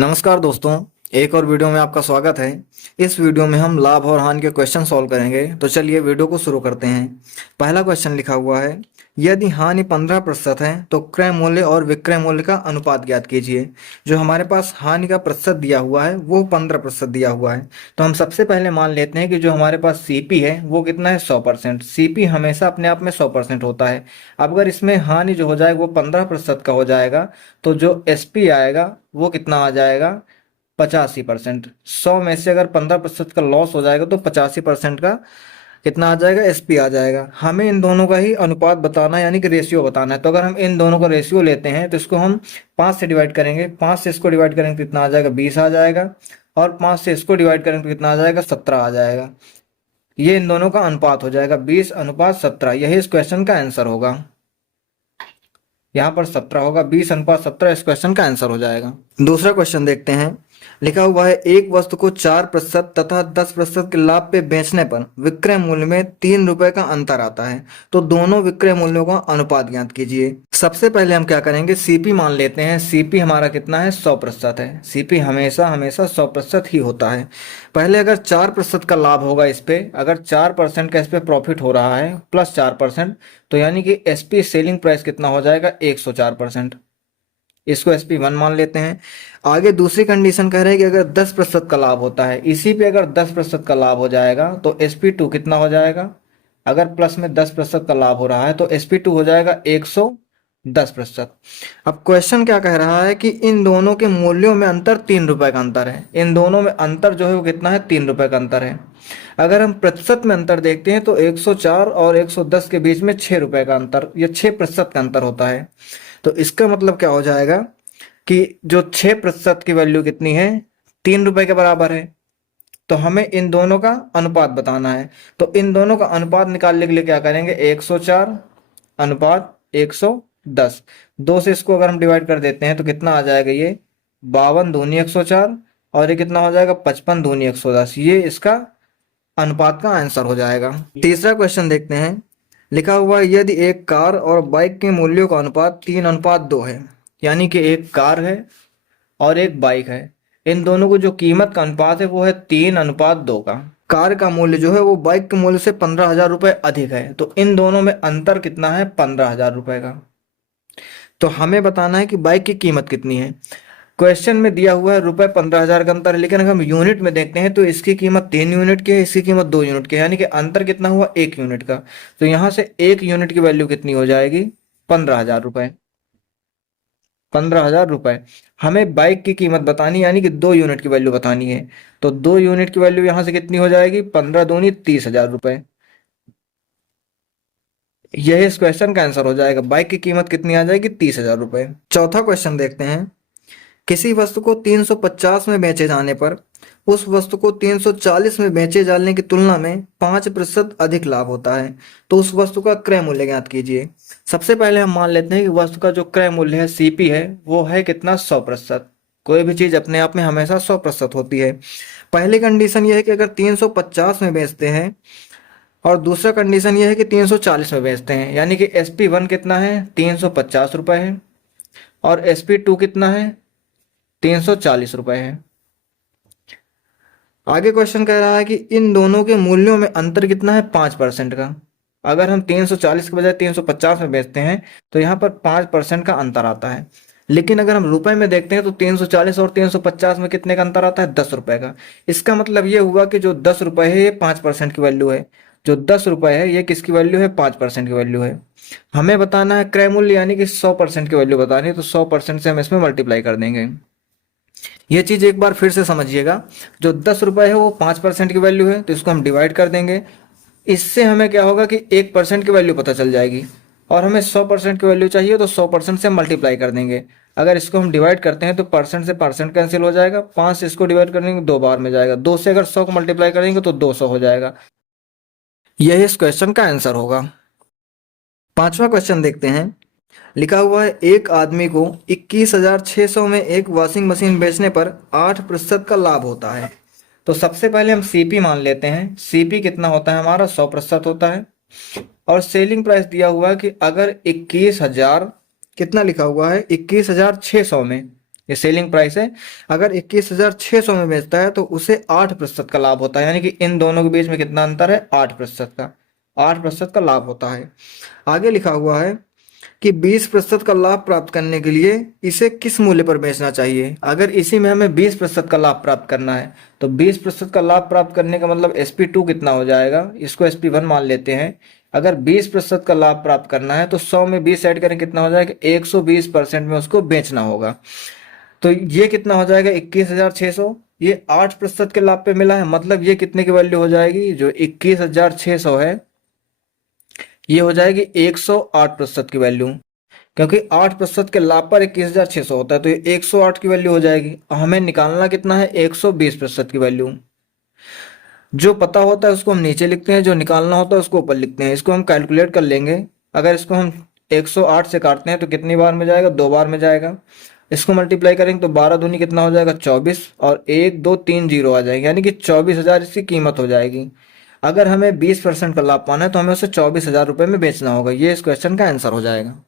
नमस्कार दोस्तों, एक और वीडियो में आपका स्वागत है। इस वीडियो में हम लाभ और हानि के क्वेश्चन सॉल्व करेंगे। तो चलिए वीडियो को शुरू करते हैं। पहला क्वेश्चन लिखा हुआ है, यदि हानि 15% है तो क्रय मूल्य और विक्रय मूल्य का अनुपात ज्ञात कीजिए। जो हमारे पास हानि का प्रतिशत दिया हुआ है वो 15% दिया हुआ है। तो हम सबसे पहले मान लेते हैं कि जो हमारे पास सीपी है वो कितना है, 100%। सीपी हमेशा अपने आप में 100% होता है। अब अगर इसमें हानि जो हो जाएगा वो 15% का हो जाएगा, तो जो एसपी आएगा वो कितना आ जाएगा, 85%। 100 में से अगर 15% का लॉस हो जाएगा तो 85% का कितना आ जाएगा, एसपी आ जाएगा। हमें इन दोनों का ही अनुपात बताना है, यानी कि रेशियो बताना है। तो अगर हम इन दोनों का रेशियो लेते हैं तो इसको हम 5 से डिवाइड करेंगे। 5 से इसको डिवाइड करेंगे तो कितना आ जाएगा, 20 आ जाएगा। और 5 से इसको डिवाइड करेंगे तो कितना आ जाएगा, 17 आ जाएगा। ये इन दोनों का अनुपात हो जाएगा, 20:17। यही इस क्वेश्चन का आंसर होगा। यहाँ पर 17 होगा, 20:17 इस क्वेश्चन का आंसर हो जाएगा। दूसरा क्वेश्चन देखते हैं। लिखा हुआ है, एक वस्तु को 4% तथा 10% के लाभ पे बेचने पर विक्रय मूल्य में 3 रुपए का अंतर आता है। तो दोनों विक्रय मूल्यों का अनुपात ज्ञात कीजिए। सबसे पहले हम क्या करेंगे, सीपी मान लेते हैं। सीपी हमारा कितना है, 100% है। सीपी हमेशा हमेशा 100% ही होता है। पहले अगर 4% का लाभ होगा इस पे, अगर 4% का इस पे प्रॉफिट हो रहा है प्लस 4%, तो यानी कि एसपी सेलिंग प्राइस कितना हो जाएगा, 104%। इसको SP1 मान लेते हैं। आगे दूसरी कंडीशन कह रहे हैं कि अगर 10% का लाभ होता है, इसी पे अगर 10% का लाभ हो जाएगा तो SP2 कितना हो जाएगा। अगर प्लस में 10% का लाभ हो रहा है तो SP2 हो जाएगा 110%। अब क्वेश्चन क्या कह रहा है कि इन दोनों के मूल्यों में अंतर 3 रुपए का अंतर है। इन दोनों में अंतर जो है वो कितना है, 3 रुपए का अंतर है। अगर हम प्रतिशत में अंतर देखते हैं तो 104 और 110 के बीच में 6 रुपए का अंतर या 6% का अंतर होता है। तो इसका मतलब क्या हो जाएगा कि जो 6% की वैल्यू कितनी है, 3 रुपए के बराबर है। तो हमें इन दोनों का अनुपात बताना है। तो इन दोनों का अनुपात निकालने के लिए क्या करेंगे, 104 अनुपात 110। 2 से इसको अगर हम डिवाइड कर देते हैं तो कितना आ जाएगा, ये 52 दूनी 104 और ये कितना हो जाएगा, 55 दूनी 110। ये इसका अनुपात का आंसर हो जाएगा। तीसरा क्वेश्चन देखते हैं। लिखा हुआ है, यदि एक कार और बाइक के मूल्यों का अनुपात 3:2 है, यानी कि एक कार है और एक बाइक है, इन दोनों को जो कीमत का अनुपात है वो है 3:2 का। कार का मूल्य जो है वो बाइक के मूल्य से 15,000 रुपये अधिक है। तो इन दोनों में अंतर कितना है, 15,000 रुपये का। तो हमें बताना है कि बाइक की कीमत कितनी है। क्वेश्चन में दिया हुआ है रुपए 15,000 का अंतर है, लेकिन अगर हम यूनिट में देखते हैं तो इसकी कीमत 3 यूनिट की है, इसकी कीमत 2 यूनिट की है, यानी कि अंतर कितना हुआ, 1 यूनिट का। तो यहाँ से 1 यूनिट की वैल्यू कितनी हो जाएगी, 15,000 रुपए। 15,000 रुपए। हमें बाइक की कीमत बतानी, यानी कि 2 यूनिट की वैल्यू बतानी है। तो 2 यूनिट की वैल्यू यहाँ से कितनी हो जाएगी, 15 दूनी 30,000 रुपए। यह इस क्वेश्चन का आंसर हो जाएगा। बाइक की कीमत कितनी आ जाएगी, 30,000 रुपए। चौथा क्वेश्चन देखते हैं। किसी वस्तु को 350 में बेचे जाने पर उस वस्तु को 340 में बेचे जाने की तुलना में 5% अधिक लाभ होता है। तो उस वस्तु का क्रय मूल्य ज्ञात कीजिए। सबसे पहले हम मान लेते हैं कि वस्तु का जो क्रय मूल्य है, सीपी है, वो है कितना, 100%। कोई भी चीज अपने आप में हमेशा 100% होती है। पहली कंडीशन यह है कि अगर 350 में बेचते हैं, और दूसरा कंडीशन यह है कि 340 में बेचते हैं, यानी कि SP1 कितना है, 350 रुपए है, और SP2 कितना है, 340 रुपए है। आगे क्वेश्चन कह रहा है कि इन दोनों के मूल्यों में अंतर कितना है, 5% का। अगर हम 340 के बजाय 350 में बेचते हैं तो यहाँ पर 5% का अंतर आता है। लेकिन अगर हम रुपए में देखते हैं तो 340 और 350 में कितने का अंतर आता है, 10 रुपए का। इसका मतलब ये हुआ कि जो 10 रुपए है ये 5% की वैल्यू है। जो 10 रुपए है ये किसकी वैल्यू है, 5% की वैल्यू है। हमें बताना है क्रय मूल्य, यानी कि 100% की वैल्यू बतानी है। तो 100% से हम इसमें मल्टीप्लाई कर देंगे। ये चीज एक बार फिर से समझिएगा। जो 10 रुपए है वो 5% की वैल्यू है, तो इसको हम डिवाइड कर देंगे। इससे हमें क्या होगा कि 1% की वैल्यू पता चल जाएगी। और हमें 100% की वैल्यू चाहिए तो 100% से मल्टीप्लाई कर देंगे। अगर इसको हम डिवाइड करते हैं तो परसेंट से परसेंट कैंसिल हो जाएगा। 5 से इसको डिवाइड करेंगे 2 बार में जाएगा। 2 से अगर 100 को मल्टीप्लाई करेंगे तो 200 हो जाएगा। यह इस क्वेश्चन का आंसर होगा। पांचवा क्वेश्चन देखते हैं। लिखा हुआ है, एक आदमी को 21,600 में एक वॉशिंग मशीन बेचने पर 8% का लाभ होता है। तो सबसे पहले हम सीपी मान लेते हैं। सीपी कितना होता है हमारा, 100% होता है। और सेलिंग प्राइस दिया हुआ है कि अगर 21,000, कितना लिखा हुआ है, 21,600 में ये सेलिंग प्राइस है। अगर 21,600 में बेचता है तो उसे 8% का लाभ होता है, यानी कि इन दोनों के बीच में कितना अंतर है, 8% का, 8% का लाभ होता है। आगे लिखा हुआ है कि 20% का लाभ प्राप्त करने के लिए इसे किस मूल्य पर बेचना चाहिए। अगर इसी में हमें 20% का लाभ प्राप्त करना है तो 20% का लाभ प्राप्त करने का मतलब SP2 कितना हो जाएगा, इसको SP1 मान लेते हैं। अगर 20% का लाभ प्राप्त करना है तो 100 में 20 ऐड करें, कितना हो जाएगा, 120% में उसको बेचना होगा। तो ये कितना हो जाएगा, 21,600। ये 8% के लाभ पे मिला है, मतलब ये कितने की वैल्यू हो जाएगी, जो 21,600 है ये हो जाएगी 108% की वैल्यू, क्योंकि 8% के लाभ पर 21,600 होता है तो ये 108 की वैल्यू हो जाएगी। हमें निकालना कितना है, 120% की वैल्यू। जो पता होता है उसको हम नीचे लिखते हैं, जो निकालना होता है उसको ऊपर लिखते हैं। इसको हम कैलकुलेट कर लेंगे। अगर इसको हम 108 से काटते हैं तो कितनी बार में जाएगा, 2 बार में जाएगा। इसको मल्टीप्लाई करेंगे तो 12 दूनी कितना हो जाएगा, 24, और 1 2 3 जीरो आ जाएंगे, यानी कि 24,000 इसकी कीमत हो जाएगी। अगर हमें 20% का लाभ पाना है तो हमें उसे 24,000 रुपये में बेचना होगा। ये इस क्वेश्चन का आंसर हो जाएगा।